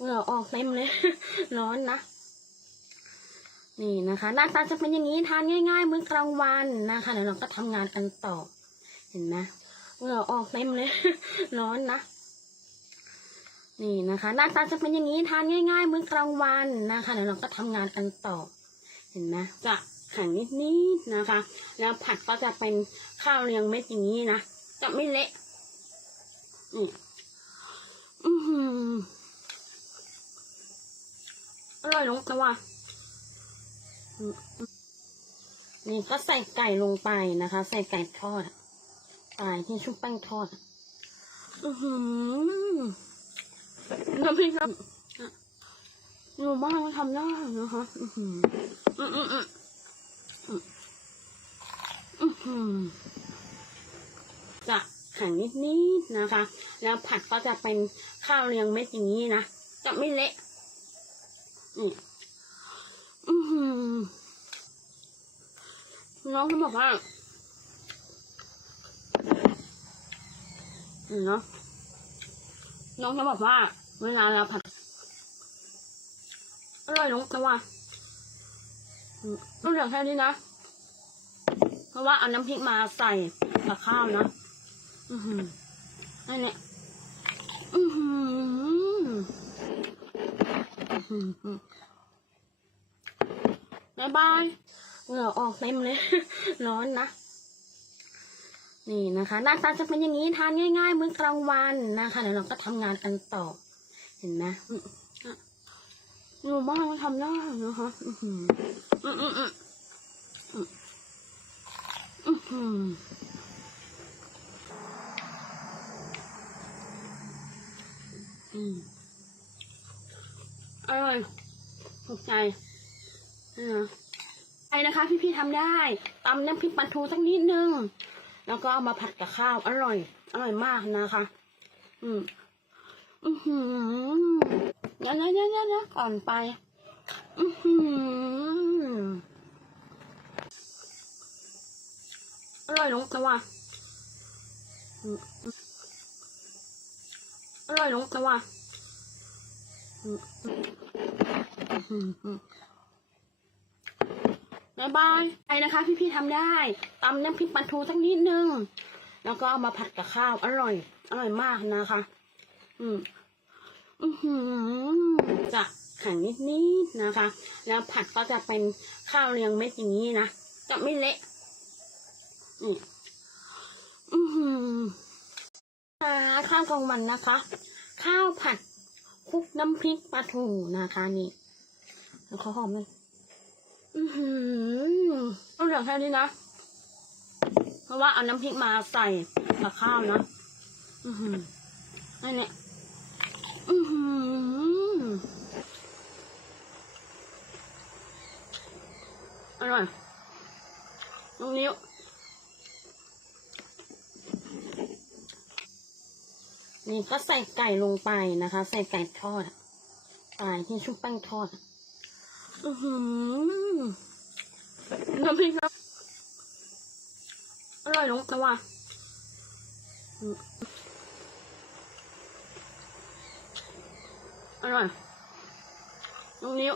เหงื่อออกเต็มเลย ร้อนนะ นี่นะคะ หน้าตาจะเป็นอย่างนี้ทานง่ายๆมื้อกลางวันนะคะเดี๋ยวเราก็ทำงานกันต่อ เห็นไหมเหงื่อออกเต็มเลย ร้อนนะนี่นะคะหน้าตาจะเป็นอย่างนี้ทานง่ายๆมื้อกลางวันนะคะเดี๋ยวเราก็ทำงานกันต่อ เห็นไหมจะแข็งนิดๆนะคะ แล้วผัดก็จะเป็นข้าวเรียงเม็ดอย่างนี้นะจะไม่เละอืมอือหื ออร่อยลงตัวอืมนี่ก็ใส่ไก่ลงไปนะคะ ใส่ไก่ทอดไก่ที่ชุบแป้งทอด อือหือน้ำพริกครับอยู่บ้านก็ทำได้นะคะ อือหืออืมอืมอืมอืมอือหือจะแข็งนิดๆนะคะ แล้วผัดก็จะเป็นข้าวเรียงเม็ดอย่างนี้นะ จะไม่เละอืมอือหือ น้องเขาบอกว่าเนาะน้องเขาบอกว่า เวลาเราผัดอร่อยลงแต่ว่าต้องเหลือแค่นี้นะ เพราะว่าเอาน้ำพริกมาใส่กับข้าวนะ อือหือนั่นแหละอือหือ บายบายเหงื่อออกเต็มเลย ร้อนนะ นี่นะคะ หน้าตาจะเป็นอย่างนี้ทานง่ายๆมื้อกลางวันนะคะเดี๋ยวเราก็ทำงานกันต่อ เห็นไหมอืมอะอยู่บ้านก็ทำได้นะคะอือหืออืมอืมอืมอืมอือหืออืม อร่อยถูกใจนะไอ้นะคะ พี่ๆทำได้ตำน้ำพริกปลาทูสักนิดนึง แล้วก็เอามาผัดกับข้าว อร่อย อร่อยมากนะคะ อืม อือหือเดี๋ยวเดี๋ยวเดี๋ยวก่อนไป อือหืออร่อยลงต่ว่าอืมอร่อยลงต่ว่าอืมอืมอืม บายบายไอ้นะคะ พี่ๆทำได้ตำน้ำพริกปลาทูสักนิดนึง แล้วก็เอามาผัดกับข้าว อร่อย อร่อยมากนะคะ อืมอือหือจะแข็งนิดๆนะคะ แล้วผัดก็จะเป็นข้าวเรียงเม็ดอย่างนี้นะ จะไม่เละ อืมอือหือค่ะข้าวกลางวันนะคะ ข้าวผัดคลุกน้ำพริกปลาทูนะคะนี่ แล้วเขาหอมเลยอือหือต้องเหลือแค่นี้นะ เพราะว่าเอาน้ำพริกมาใส่กับข้าวนะอือหือนั่นแหละอือหืออร่อยตรงนิ้วนี่ก็ใส่ไก่ลงไปนะคะ ใส่ไก่ทอดไก่ที่ชุบแป้งทอด อือหือน้ำพริกครับอร่อยลงแต่ว่าอืมอร่อยตรงนิ้ว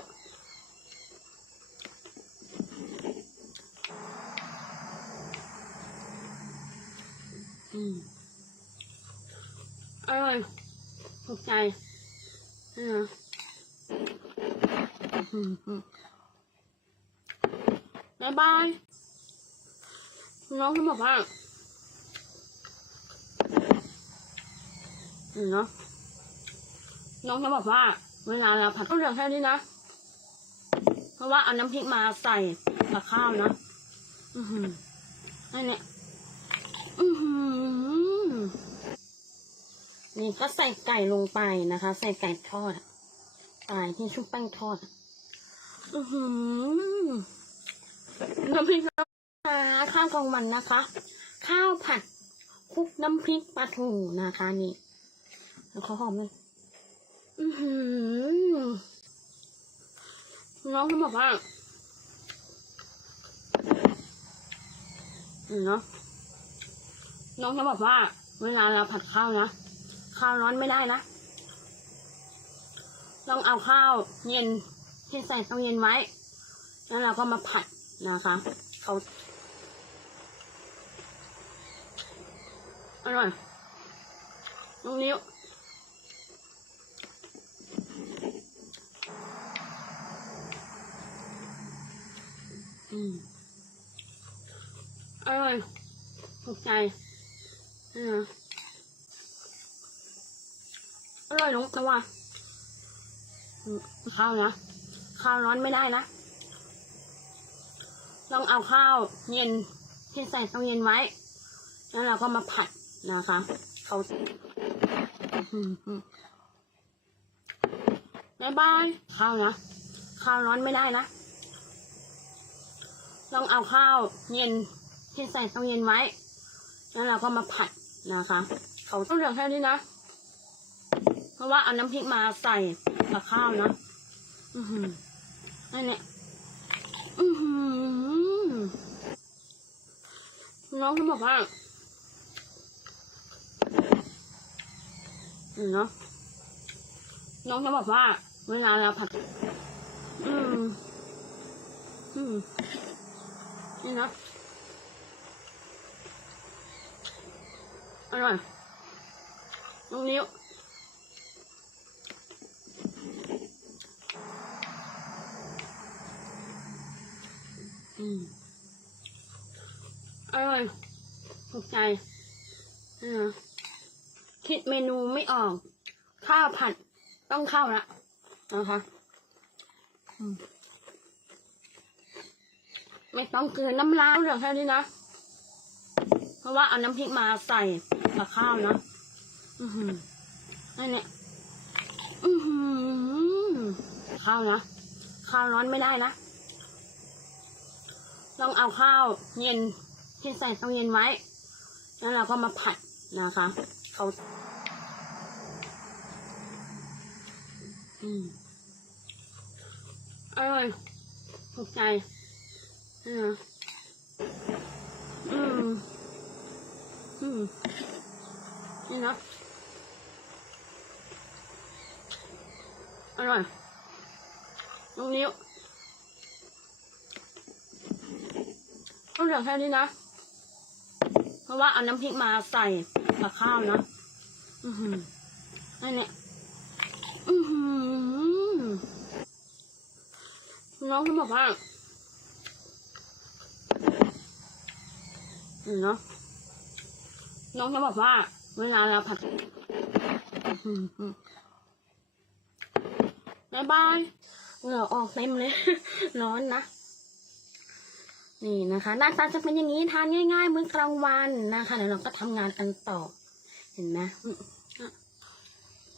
อืมอร่อยถูกใจนี่นะอืมอืม บายบายน้องเขาบอกว่าอืมเนาะน้องเขาบอกว่าเวลาเราผัดก็เหลือแค่นี้นะ เพราะว่าเอาน้ำพริกมาใส่กับข้าวนะอือหือนั่นแหละอือหือนี่ก็ใส่ไก่ลงไปนะคะ ใส่ไก่ทอดไก่ที่ชุบแป้งทอดอ น้ำพริกครับค่ะข้าวกลางวันนะคะ ข้าวผัดคลุกน้ำพริกปลาทูนะคะนี่แล้วเขาหอมเลยอือหือน้องเขาบอกว่าอืมเนาะน้องเขาบอกว่า เวลาเราผัดข้าวนะข้าวร้อนไม่ได้นะ ต้องเอาข้าวเย็น ที่ใส่ตู้เย็นไว้ แล้วเราก็มาผัดนะคะเขาอร่อยลูกนิ้วอืมอร่อยถูกใจนี่นะอร่อยลุงแต่ว่าอืมข้าวนะ ข้าวร้อนไม่ได้นะ ต้องเอาข้าวเย็นที่ใส่ตู้เย็นไว้ แล้วเราก็มาผัดนะคะเขาบ๊ายบายข้าวนะข้าวร้อนไม่ได้นะ ต้องเอาข้าวเย็นที่ใส่ตู้เย็นไว้ แล้วเราก็มาผัดนะคะเขาต้องเหลืองแค่นี้นะ เพราะว่าเอาน้ำพริกมาใส่กับข้าวนะ อือหือ นั่นนี่ยอือหือน้องเขาบอกว่าอืมเนาะน้องเขาบอกว่าเวลาเราผัด อืม อืม นี่นะอร่อยลูกนิ้ว อืมอร่อยถูกใจนะคิดเมนูไม่ออก ข้าวผัดต้องเข้าละนะคะมไม่ต้องเกลือน้ำลายเหลืองแค่นี้นะ เพราะว่าเอาน้ำพริกมาใส่กับข้าวนะอือหือนั่นเนี่ยอือหือข้าวนะ ข้าวร้อนไม่ได้นะ ต้องเอาข้าวเย็นที่ใส่ตู้เย็นไว้ แล้วเราก็มาผัดนะคะเขาอืมอร่อยถูกใจอืมอืมอืมนี่นะอร่อยลูกนิ้ ต้องเหลืองแค่นี้นะ เพราะว่าเอาน้ำพริกมาใส่กับข้าวนะ อือหือนั่เนี่ยอือหือน้องเขาบอกว่าอืมเนาะน้องจะบอกว่าเวลาเราผัดอืมอืมบายบายเหงื่อออกเต็มเลย ร้อนนะ นี่นะคะหน้าตาจะเป็นอย่างนี้ทานง่ายๆมื้อกลางวันนะคะเดี๋ยวเราก็ทำงานกันต่อ เห็นไหมอืมอะ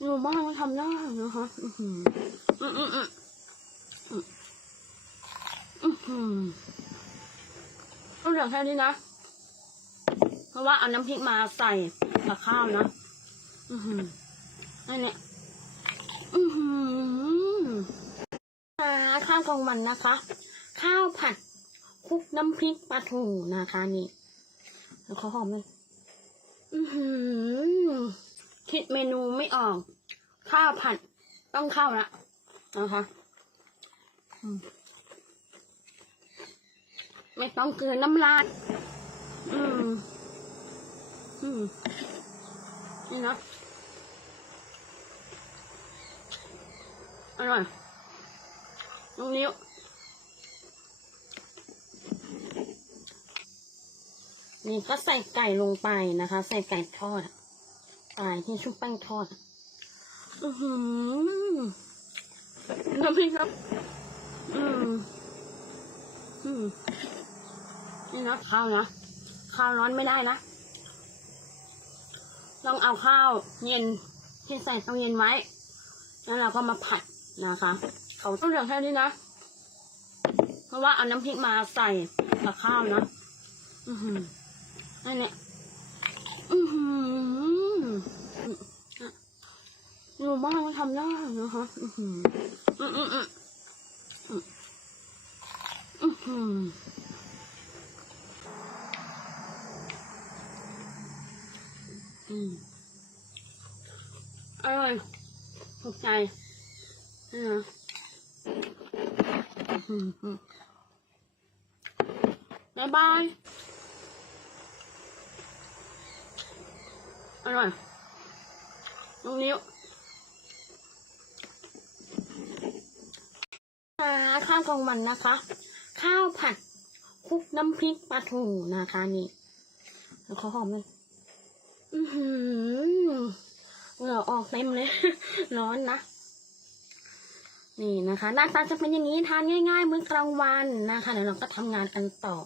อยู่บ้านก็ทำได้นะคะอือหืออืมอืมอืมอืมอือหือต้องเหลืองแค่นี้นะ เพราะว่าเอาน้ำพริกมาใส่กับข้าวนะอือหือนั่นเนี่อือหือข้าวกลางวันนะคะ ข้าวผัด ลุกน้ำพริกปลาทูนะคะนี่ แล้วเขาหอมเลยอือคิดเมนูไม่ออก ข้าวผัดต้องเข้าละนะคะไม่ต้องเกลือน้ำลายอืม อืม นี่นะอร่อยลูกนิ้ นี่ก็ใส่ไก่ลงไปนะคะ ใส่ไก่ทอดไก่ที่ชุบแป้งทอดอะอือหือน้ำพริกครับ อืมอืมนี่นะข้าวนะข้าวร้อนไม่ได้นะ ต้องเอาข้าวเย็นที่ใส่ตู้เย็นไว้ แล้วเราก็มาผัดนะคะ เขาต้องเหลืองแค่นี้นะ เพราะว่าเอาน้ำพริกมาใส่กับข้าวนะ อือหือ นั่นเนี่ยอือหืออะอยู่บ้านก็ทำได้นะคะอือหืออืมอืมอืมอืมอือหืออืมอร่อยถูกใจนะอื้อหือบ๊ายบาย อร่อยน้องนิ้วอ่าข้าวกลางวันนะคะ ข้าวผัดคลุกน้ำพริกปลาทูนะคะนี่แล้วเขาหอมเลยอือหือเหงื่อออกเต็มเลย ร้อนนะ นี่นะคะหน้าตาจะเป็นอย่างนี้ทานง่าย ๆ มื้อกลางวันนะคะเดี๋ยวเราก็ทำงานกันต่อ